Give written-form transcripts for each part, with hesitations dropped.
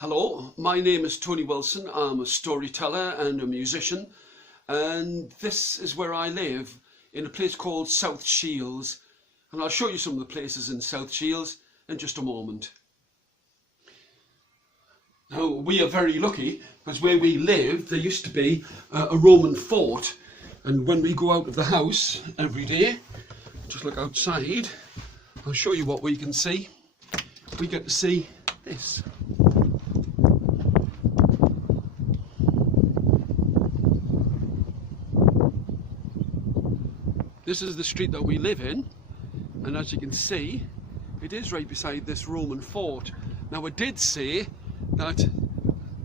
Hello, my name is Tony Wilson. I'm a storyteller and a musician, and this is where I live, in a place called South Shields, and I'll show you some of the places in South Shields in just a moment. Now, we are very lucky because where we live there used to be a Roman fort, and when we go out of the house every day, just look outside, I'll show you what we can see. We get to see this. This is the street that we live in, and as you can see, it is right beside this Roman fort. Now, I did say that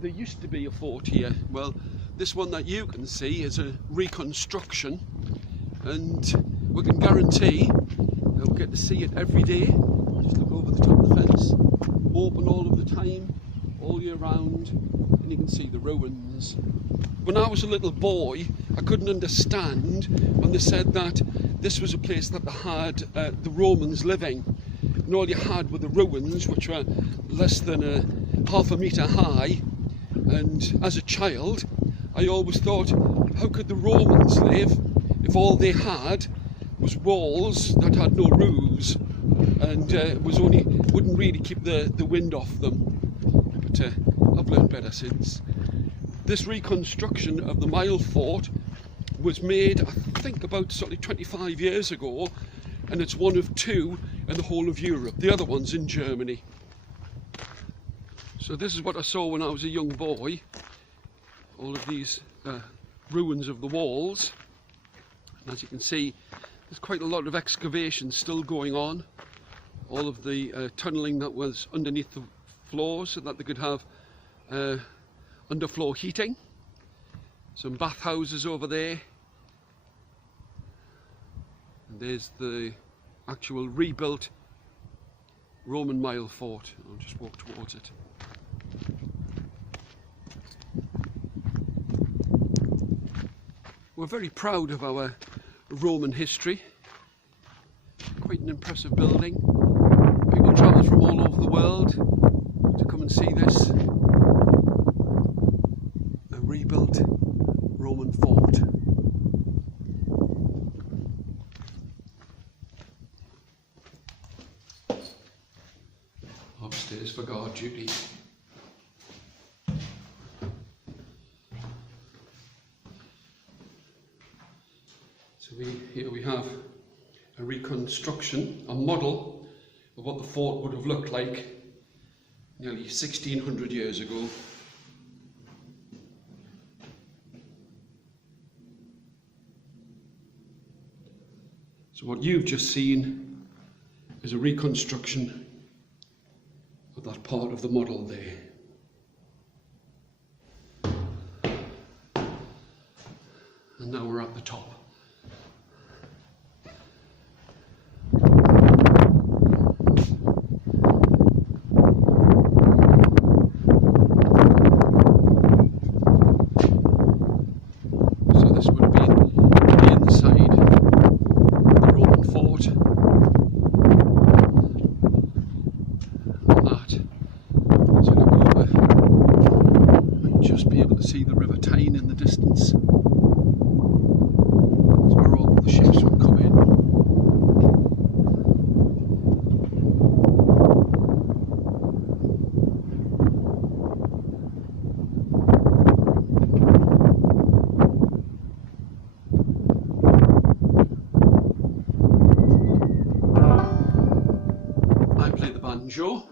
there used to be a fort here. Well, this one that you can see is a reconstruction, and we can guarantee that we'll get to see it every day. Just look over the top of the fence. Open all of the time, all year round, and you can see the ruins. When I was a little boy, I couldn't understand when they said that this was a place that they had the Romans living, and all you had were the ruins, which were less than half a metre high. And as a child, I always thought, how could the Romans live if all they had was walls that had no roofs, and wouldn't really keep the wind off them? But I've learned better since. This reconstruction of the Mile Fort was made, I think, about sort of 25 years ago, and it's one of two in the whole of Europe. The other one's in Germany. So this is what I saw when I was a young boy, all of these ruins of the walls. And as you can see, there's quite a lot of excavation still going on. All of the tunnelling that was underneath the floors so that they could have underfloor heating. Some bathhouses over there. And there's the actual rebuilt Roman Mile Fort. I'll just walk towards it. We're very proud of our Roman history. Quite an impressive building. People travel from all over the world to come and see this. A rebuilt Roman fort. Upstairs for guard duty. So here we have a reconstruction, a model of what the fort would have looked like nearly 1600 years ago. So what you've just seen is a reconstruction of that part of the model there. And now we're at the top. See the River Tyne in the distance. That's where all the ships would come in. I play the banjo.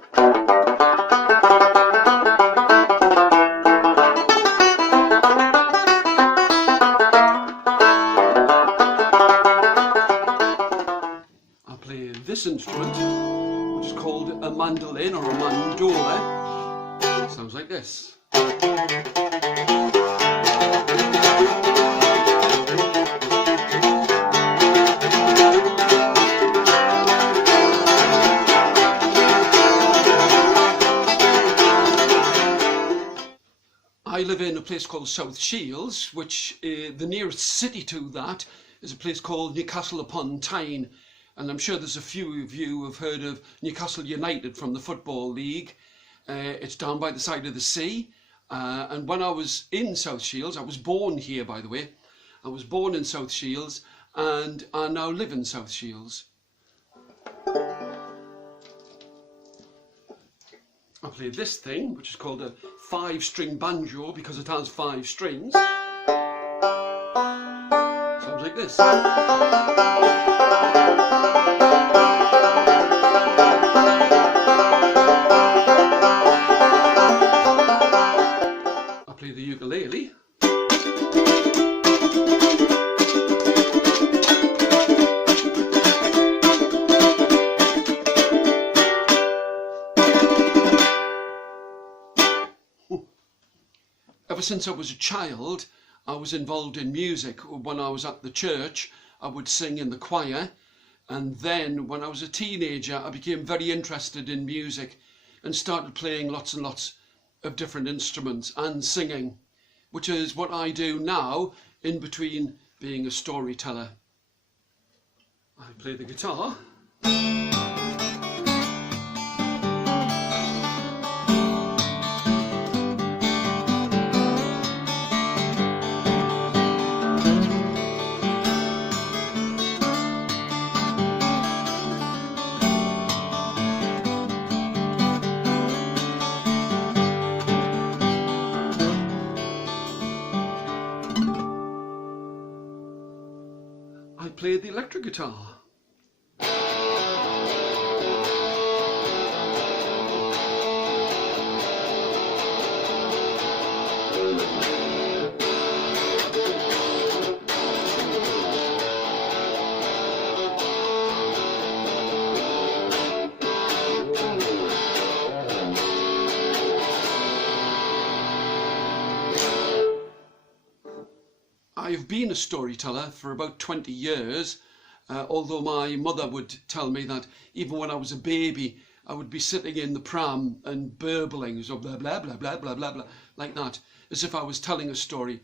this instrument, which is called a mandolin or a mandola. Sounds like this. I live in a place called South Shields, which the nearest city to that is a place called Newcastle upon Tyne, and I'm sure there's a few of you who have heard of Newcastle United from the Football League. It's down by the side of the sea, and when I was in South Shields, I was born here, by the way. I was born in South Shields and I now live in South Shields. I play this thing, which is called a 5-string banjo because it has 5 strings. Sounds like this. I play the ukulele. Ever since I was a child, I was involved in music. When I was at the church, I would sing in the choir. And then when I was a teenager, I became very interested in music and started playing lots and lots of different instruments and singing, which is what I do now in between being a storyteller. I play the guitar. I played the electric guitar. I've been a storyteller for about 20 years, although my mother would tell me that even when I was a baby, I would be sitting in the pram and burbling, so blah, blah, blah, blah, blah, blah, blah, like that, as if I was telling a story.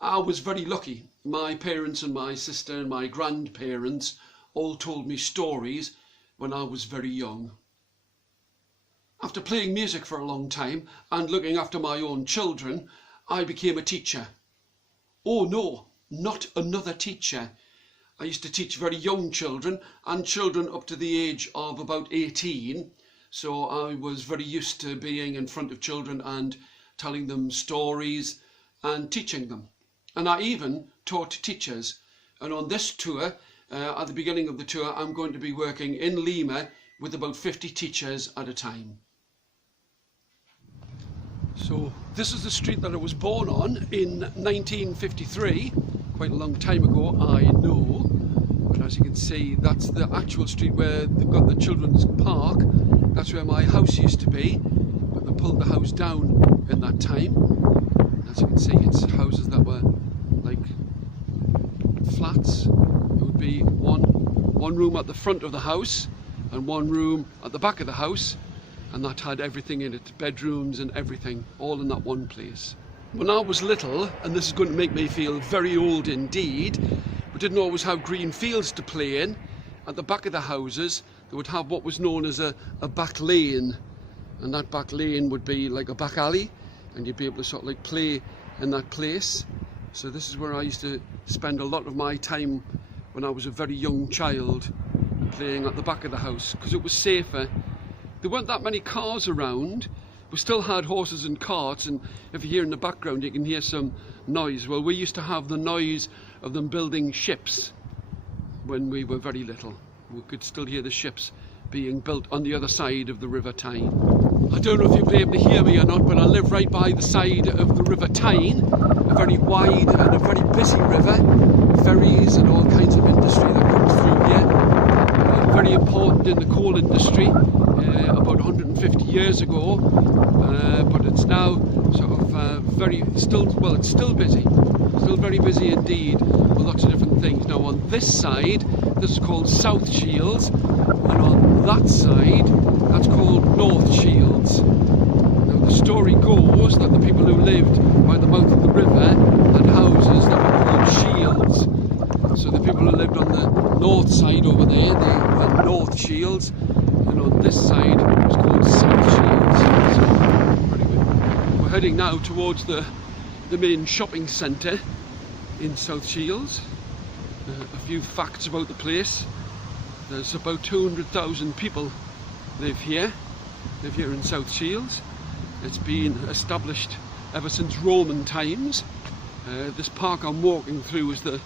I was very lucky. My parents and my sister and my grandparents all told me stories when I was very young. After playing music for a long time and looking after my own children, I became a teacher. Oh no, not another teacher. I used to teach very young children and children up to the age of about 18. So I was very used to being in front of children and telling them stories and teaching them. And I even taught teachers. And on this tour, at the beginning of the tour, I'm going to be working in Lima with about 50 teachers at a time. So this is the street that I was born on in 1953, quite a long time ago, I know, but as you can see, that's the actual street where they've got the children's park. That's where my house used to be, but they pulled the house down in that time. As you can see, it's houses that were like flats. It would be one room at the front of the house and one room at the back of the house. And that had everything in it, bedrooms and everything, all in that one place. When I was little, and this is going to make me feel very old indeed, we didn't always have green fields to play in. At the back of the houses, they would have what was known as a back lane. And that back lane would be like a back alley, and you'd be able to sort of like play in that place. So this is where I used to spend a lot of my time when I was a very young child, playing at the back of the house, because it was safer. There weren't that many cars around. We still had horses and carts, and if you hear in the background you can hear some noise. Well, we used to have the noise of them building ships when we were very little. We could still hear the ships being built on the other side of the River Tyne. I don't know if you'll be able to hear me or not, but I live right by the side of the River Tyne, a very wide and a very busy river. Ferries and all kinds of industry that comes through here. Very important in the coal industry about 150 years ago, but it's now sort of it's still busy, still very busy indeed, with lots of different things. Now on this side, this is called South Shields, and on that side, that's called North Shields. Now the story goes that the people who lived by the mouth of the river had houses that were called shields. So the people who lived on the north side over there, they were North Shields, and on this side it was called South Shields. So, we're heading now towards the main shopping centre in South Shields. A few facts about the place. There's about 200,000 people live here in South Shields. It's been established ever since Roman times. This park I'm walking through is the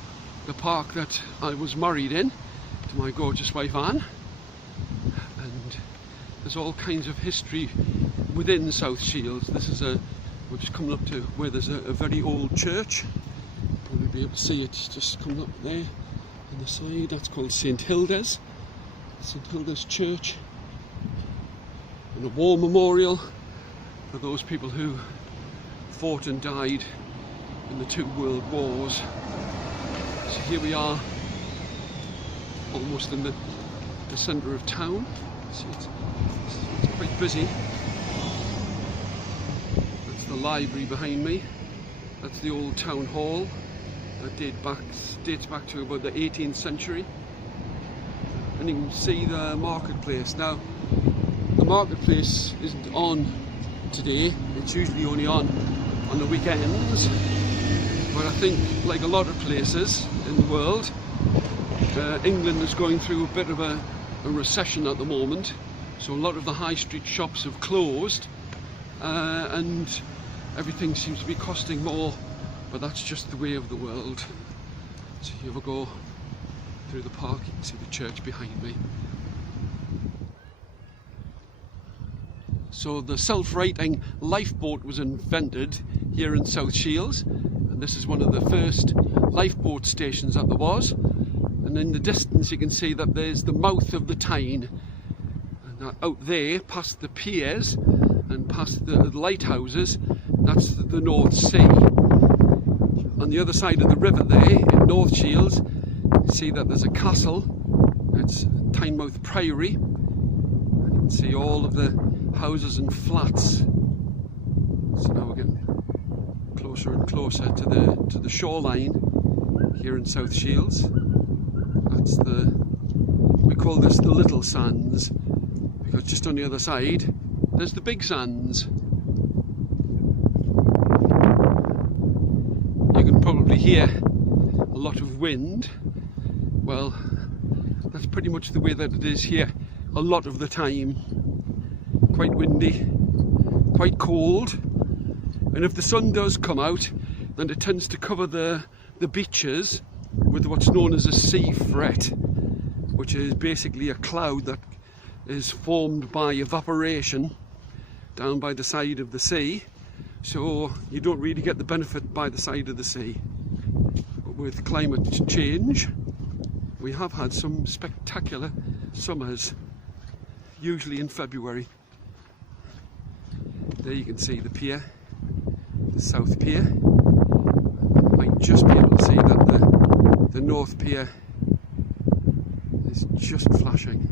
park that I was married in to my gorgeous wife Anne, and there's all kinds of history within South Shields. We're just coming up to where there's a very old church. You'll be able to see it just coming up there on the side. That's called St Hilda's Church, and a war memorial for those people who fought and died in the 2 world wars. So here we are, almost in the centre of town. See, it's quite busy. That's the library behind me. That's the old town hall that dates back to about the 18th century. And you can see the marketplace. Now, the marketplace isn't on today. It's usually only on the weekends. But I think, like a lot of places in the world, England is going through a bit of a recession at the moment. So a lot of the high street shops have closed, and everything seems to be costing more. But that's just the way of the world. So here we go through the park. You can see the church behind me. So the self-righting lifeboat was invented here in South Shields, and this is one of the first lifeboat stations that there was. And in the distance you can see that there's the mouth of the Tyne, and out there past the piers and past the lighthouses, that's the North Sea. On the other side of the river there in North Shields, you can see that there's a castle. It's Tynemouth Priory. You can see all of the houses and flats. So now we're getting closer and closer to the shoreline here in South Shields. We call this the Little Sands, because just on the other side there's the Big Sands. You can probably hear a lot of wind. Well, that's pretty much the way that it is here a lot of the time. Quite windy, quite cold, and if the sun does come out, then it tends to cover the beaches with what's known as a sea fret, which is basically a cloud that is formed by evaporation down by the side of the sea. So you don't really get the benefit by the side of the sea. But with climate change, we have had some spectacular summers, usually in February. There you can see the pier, the South Pier. You might just be able to see that the North Pier is just flashing.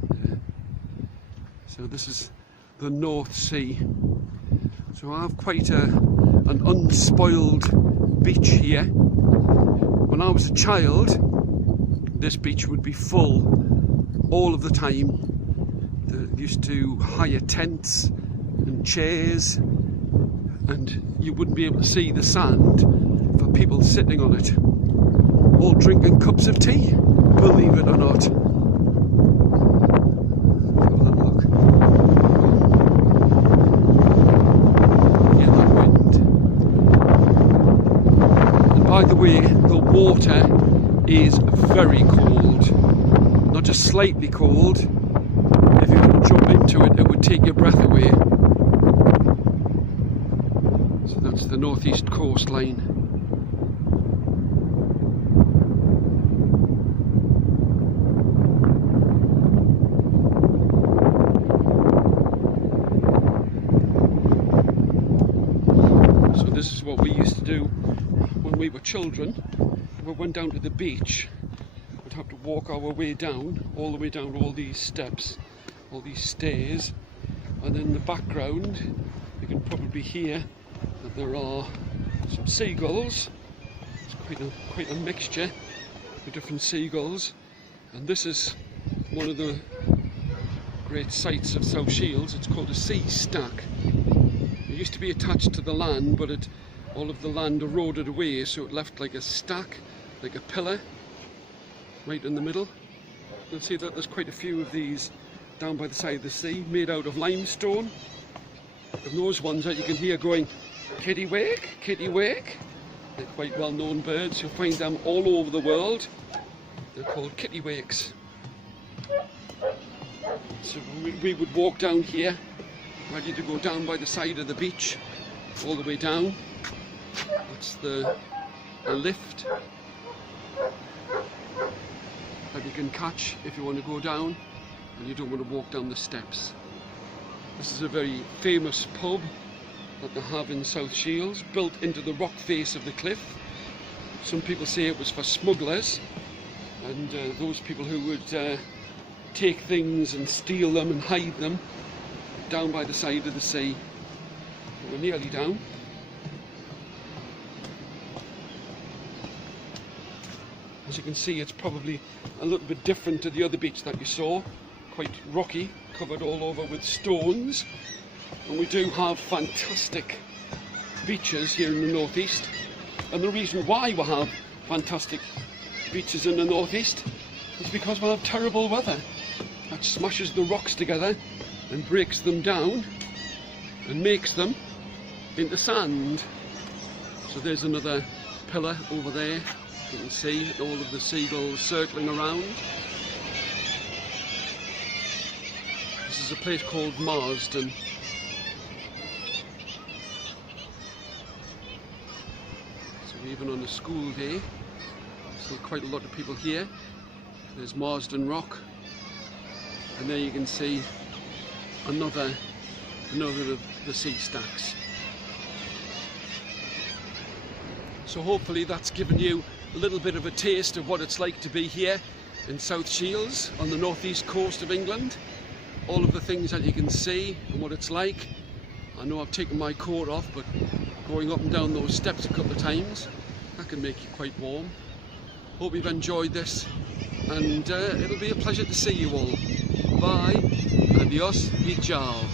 So this is the North Sea. So I have quite an unspoiled beach here. When I was a child, this beach would be full all of the time. They used to hire tents and chairs, and you wouldn't be able to see the sand for people sitting on it, all drinking cups of tea, believe it or not. Have a look. Hear that wind. And by the way, the water is very cold, not just slightly cold. If you were to jump into it, it would take your breath away. So that's the northeast coastline. we were children, we went down to the beach, we'd have to walk our way down, all the way down all these steps, all these stairs, and in the background you can probably hear that there are some seagulls. It's quite a mixture of different seagulls, and this is one of the great sights of South Shields. It's called a sea stack. It used to be attached to the land, but all of the land eroded away, so it left like a stack, like a pillar, right in the middle. You'll see that there's quite a few of these down by the side of the sea, made out of limestone. And those ones that you can hear going, kittiwake, kittiwake. They're quite well-known birds. You'll find them all over the world. They're called kittiwakes. So we would walk down here, ready to go down by the side of the beach, all the way down. That's the lift that you can catch if you want to go down and you don't want to walk down the steps. This is a very famous pub that they have in South Shields, built into the rock face of the cliff. Some people say it was for smugglers and those people who would take things and steal them and hide them down by the side of the sea. We're nearly down. As you can see, it's probably a little bit different to the other beach that you saw. Quite rocky, covered all over with stones. And we do have fantastic beaches here in the northeast. And the reason why we have fantastic beaches in the northeast is because we have terrible weather that smashes the rocks together and breaks them down and makes them into sand. So there's another pillar over there. You can see all of the seagulls circling around. This is a place called Marsden. So even on a school day, still quite a lot of people here. There's Marsden Rock, and there you can see another of the sea stacks. So hopefully that's given you a little bit of a taste of what it's like to be here in South Shields on the northeast coast of England. All of the things that you can see and what it's like. I know I've taken my coat off, but going up and down those steps a couple of times, that can make you quite warm. Hope you've enjoyed this, and it'll be a pleasure to see you all. Bye, adios y ciao.